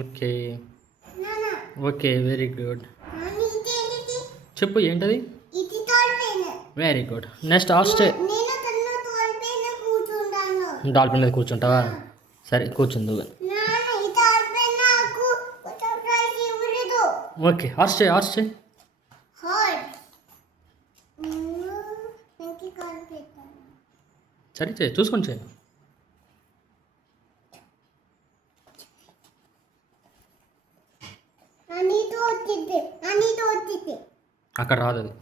Okay. Okay. Very good. చెప్పు ఏంటది? Very good. Next dolphin మీద కూర్చుంటావా? సరే కూర్చుందు. ఓకే. హార్స్ చేయి. సరే చేయి, చూసుకొని చేయి. అక్కడ రాదు అది.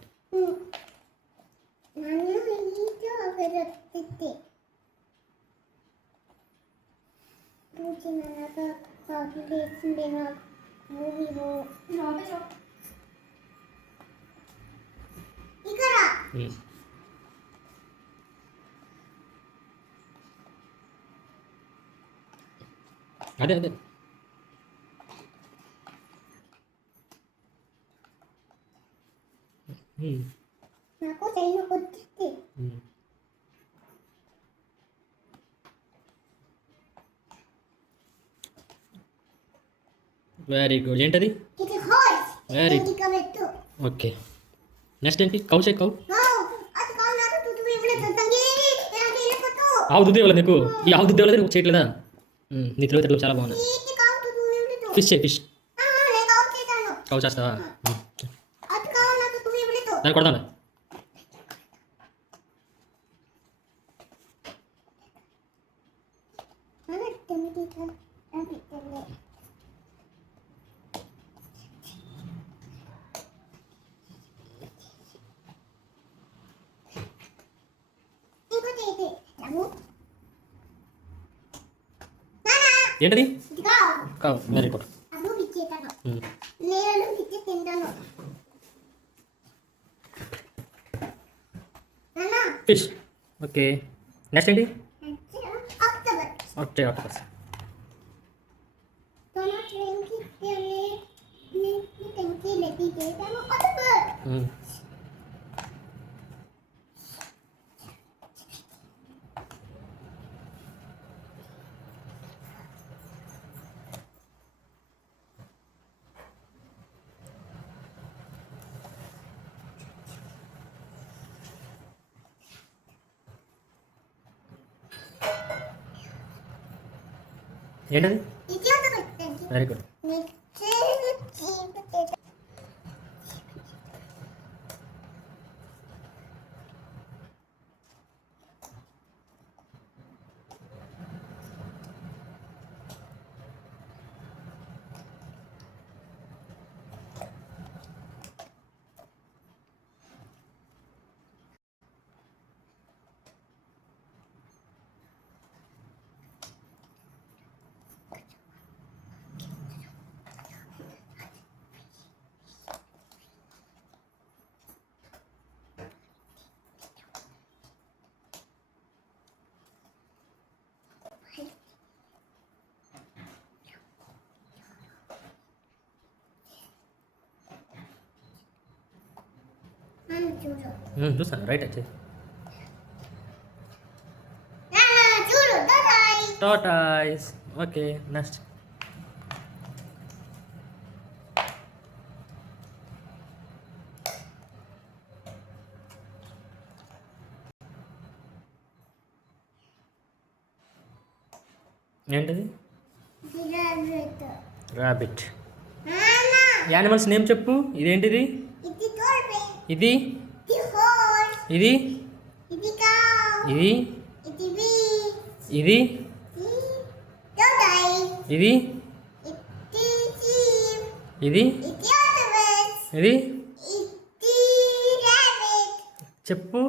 అదే వెరీ గుడ్. ఏంటది? Very okay. నెక్స్ట్ ఏంటి? Cow check cow. ఆవు దుద్దే వాళ్ళ నీకు ఈ ఆవు దుద్దే వాళ్ళ నువ్వు చేయట్లేదా? నీ తెలివితేటలు చాలా బాగున్నాయి. ఫిష్ కౌ చేస్తావా? దాన్ని కొడదాం. ఏంటది? Very good. Fish. Okay. Next ఏంటి? ఆక్టోపస్. ఏంటది? Very good. చూసాను. రైట్ వచ్చి టాటాయిస్. ఓకే. నెక్స్ట్ ఏంటది? రాబిట్. యానిమల్స్ నేమ్ చెప్పు. ఇదేంటిది? ఇది ఇది ఇది ఇది ఇది ఇది ఇది చెప్పు.